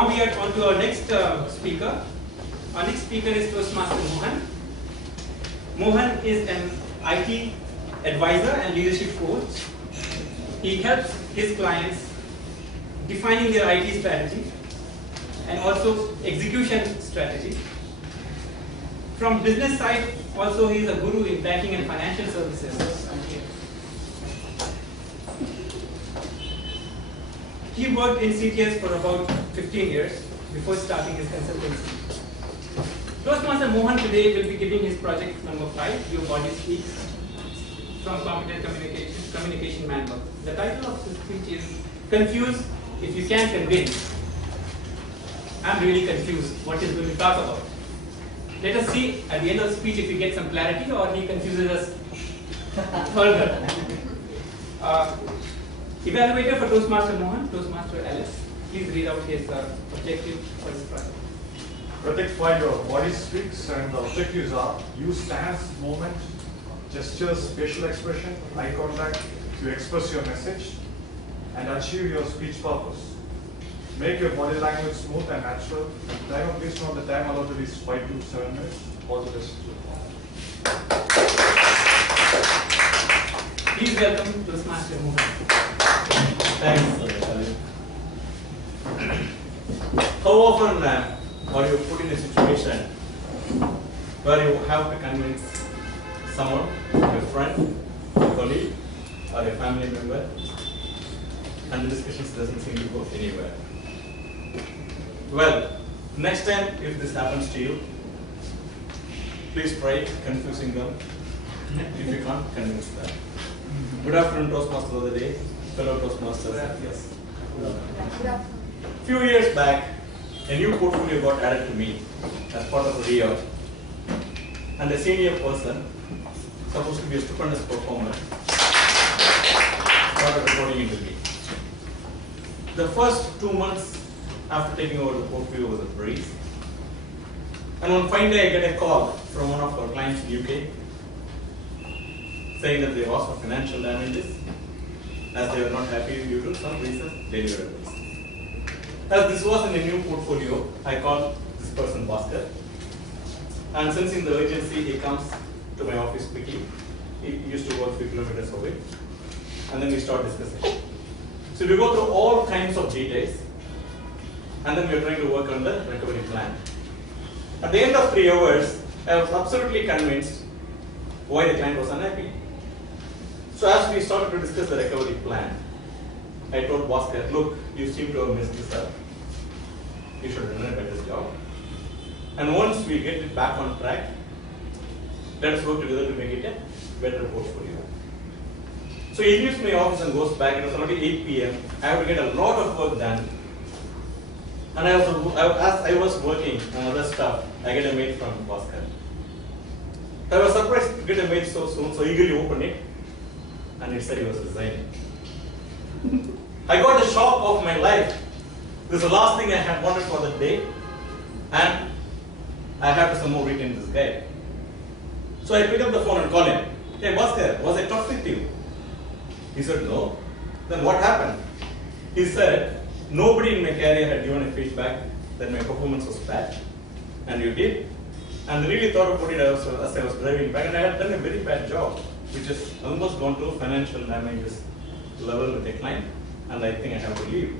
Now we are on to our next speaker. Our next speaker is Toastmaster Mohan. Mohan is an IT advisor and leadership coach. He helps his clients defining their IT strategy and also execution strategy. From business side, also he is a guru in banking and financial services. He worked in CTS for about 15 years before starting his consultancy. Toastmaster Mohan today will be giving his project number 5, Your Body Speaks, from Competent Communication Manual. The title of the speech is Confused If You Can't Convince. I'm really confused what he's going to talk about. Let us see at the end of the speech if we get some clarity or he confuses us further. Evaluator for Toastmaster Mohan, Toastmaster Alice. Please read out his objective for this project. Project 5, Your Body Speaks, and the objectives are use stance, movement, gestures, facial expression, eye contact to express your message and achieve your speech purpose. Make your body language smooth and natural. And please note the time allotted is 5 to 7 minutes. All the best. Please welcome Toastmaster Mohan. Thanks, Khalid. How often are you put in a situation where you have to convince someone, a friend, a colleague, or a family member, and the discussions doesn't seem to go anywhere? Well, next time if this happens to you, please try confusing them. If you can't, convince them. Good afternoon, Toastmasters of the day, fellow Toastmasters. Yes. Few years back, a new portfolio got added to me as part of a re-org, and a senior person, supposed to be a stupendous performer, started reporting into me. The first 2 months after taking over the portfolio was a breeze, and one fine day I get a call from one of our clients in UK saying that they lost for financial damages as they were not happy due to some reasons, deliverables. As this was in a new portfolio, I called this person Bhaskar, and sensing the urgency, he comes to my office quickly. He used to work 3 kilometers away, and then we start discussing. So we go through all kinds of details, and then we are trying to work on the recovery plan. At the end of 3 hours, I was absolutely convinced why the client was unhappy. So as we started to discuss the recovery plan, I told Bhaskar, look, you seem to have messed this up. You should have done a better job. And once we get it back on track, let us work together to make it a better portfolio. So he leaves my office and goes back. It was already 8 p.m. I have to get a lot of work done. And as I was working on other stuff, I get a mail from Bhaskar. I was surprised to get a mail so soon, so eagerly opened it, and it said he was resigning. I got the shock of my life. This is the last thing I had wanted for the day, and I have to somehow retain this guy. So I picked up the phone and called him. Hey Bhaskar, was I tough with you? He said no. Then what happened? He said, nobody in my career had given a feedback that my performance was bad, and you did. And I really thought about it as I was driving back, and I had done a very bad job, which has almost gone to financial damages level with a client, and I think I have to leave.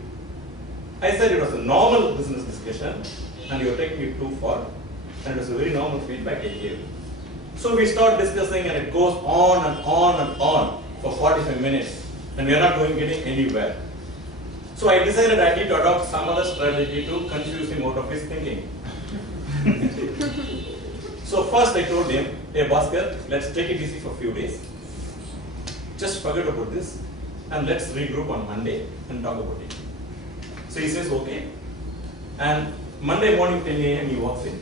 I said it was a normal business discussion, and you were taking it too far, and it was a very normal feedback I gave. So we start discussing, and it goes on and on and on for 45 minutes, and we are not getting anywhere. So I decided I need to adopt some other strategy to confuse him out of his thinking. So first I told him, hey Bhaskar, let's take it easy for a few days. Just forget about this, and let's regroup on Monday and talk about it. So he says, okay. And Monday morning 10 a.m. he walks in.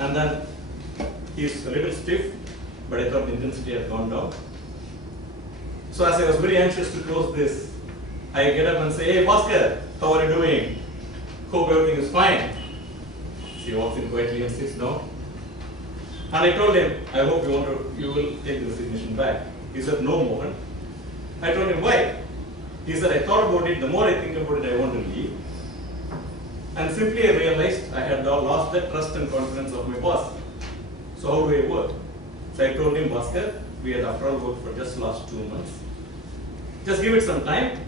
And then he's a little stiff, but I thought the intensity had gone down. So as I was very anxious to close this, I get up and say, hey Bhaskar, how are you doing? Hope everything is fine. So he walks in quietly and sits down. And I told him, I hope you will take the resignation back. He said, no Mohan. I told him, why? He said, I thought about it, the more I think about it, I want to leave. And simply I realized I had now lost the trust and confidence of my boss. So how do I work? So I told him, Bhaskar, we had after all worked for just last 2 months. Just give it some time,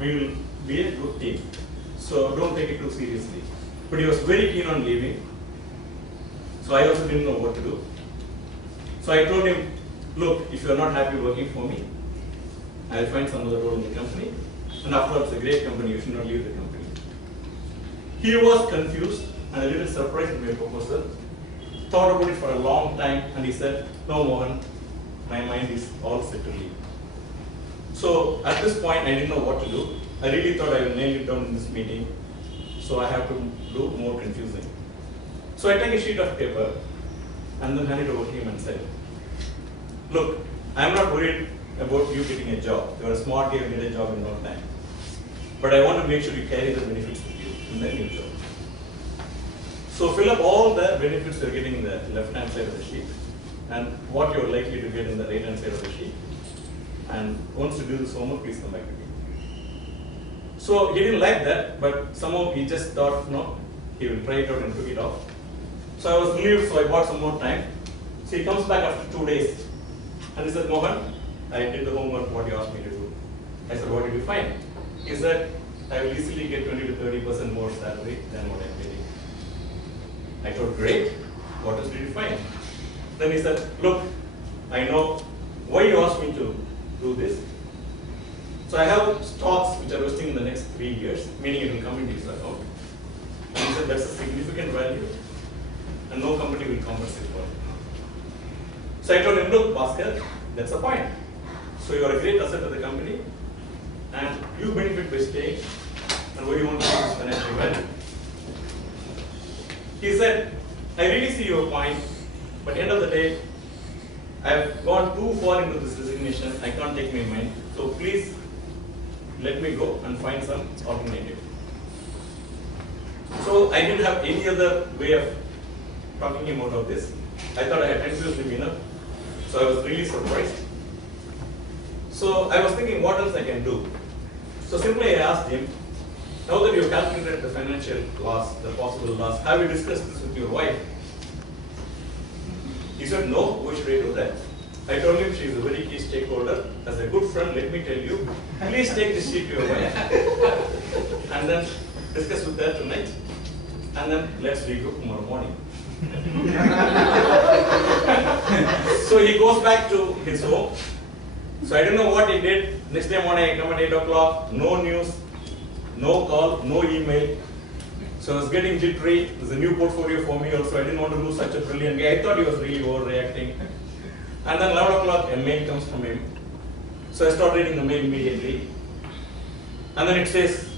we will be a good team. So don't take it too seriously. But he was very keen on leaving. So I also didn't know what to do. So I told him, look, if you are not happy working for me, I will find some other role in the company. And after all, it's a great company, you should not leave the company. He was confused and a little surprised with my proposal. Thought about it for a long time and he said, no Mohan, my mind is all set to leave. So at this point, I didn't know what to do. I really thought I would nail it down in this meeting. So I have to do more confusing. So I take a sheet of paper and then hand it over to him and said, look, I am not worried about you getting a job. You are a smart guy, you get a job in no time. But I want to make sure you carry the benefits with you in the new job. So fill up all the benefits you are getting in the left-hand side of the sheet and what you are likely to get in the right-hand side of the sheet. And once you do this homework, please come back to me. So he didn't like that, but somehow he just thought, no, he will try it out and took it off. So I was relieved, so I bought some more time. So he comes back after 2 days and he said, Mohan, I did the homework, what you asked me to do. I said, what did you find? He said, I will easily get 20 to 30% more salary than what I'm getting. I thought, great, what else did you find? Then he said, look, I know why you asked me to do this. So I have stocks which are vesting in the next 3 years, meaning it will come into his account. And he said, that's a significant value and no company will compensate for it. So I told him, look, Bhaskar, that's the point. So you are a great asset to the company and you benefit by staying, and what do you want to do is financial value. He said, I really see your point, but at the end of the day, I have gone too far into this resignation, I can't take my mind, so please let me go and find some alternative. So I didn't have any other way of talking him out of this. I thought I had confused him enough, so I was really surprised. So I was thinking what else I can do. So simply I asked him, now that you have calculated the financial loss, the possible loss, have you discussed this with your wife? He said, no, why should I do that? I told him she is a very key stakeholder. As a good friend, let me tell you, please take this sheet to your wife and then discuss with her tonight and then let's regroup tomorrow morning. So he goes back to his home. So I don't know what he did. Next day morning I come at 8 o'clock, no news, no call, no email. So I was getting jittery. There's a new portfolio for me also. I didn't want to lose such a brilliant guy. I thought he was really overreacting. And then 11 o'clock a mail comes from him. So I start reading the mail immediately. And then it says,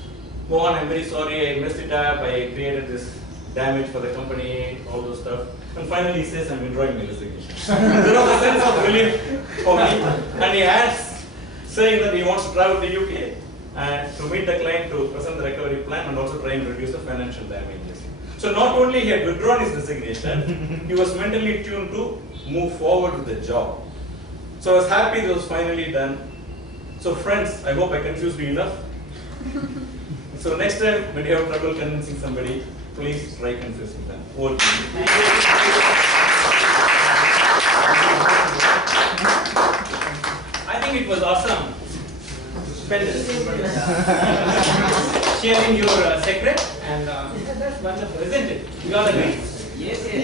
Mohan, I'm very sorry, I messed it up, I created this damage for the company, all those stuff. And finally he says, I'm withdrawing my resignation. There was a sense of relief for me. And he adds, saying that he wants to travel to UK and to meet the client to present the recovery plan and also try and reduce the financial damages. So not only he had withdrawn his resignation, he was mentally tuned to move forward with the job. So I was happy it was finally done. So friends, I hope I confused you enough. So next time when you have trouble convincing somebody, please try confusing them. Over to you. I think it was awesome. Splendid. Sharing your secret, and that's wonderful, isn't it? You all agree? Yes, yes.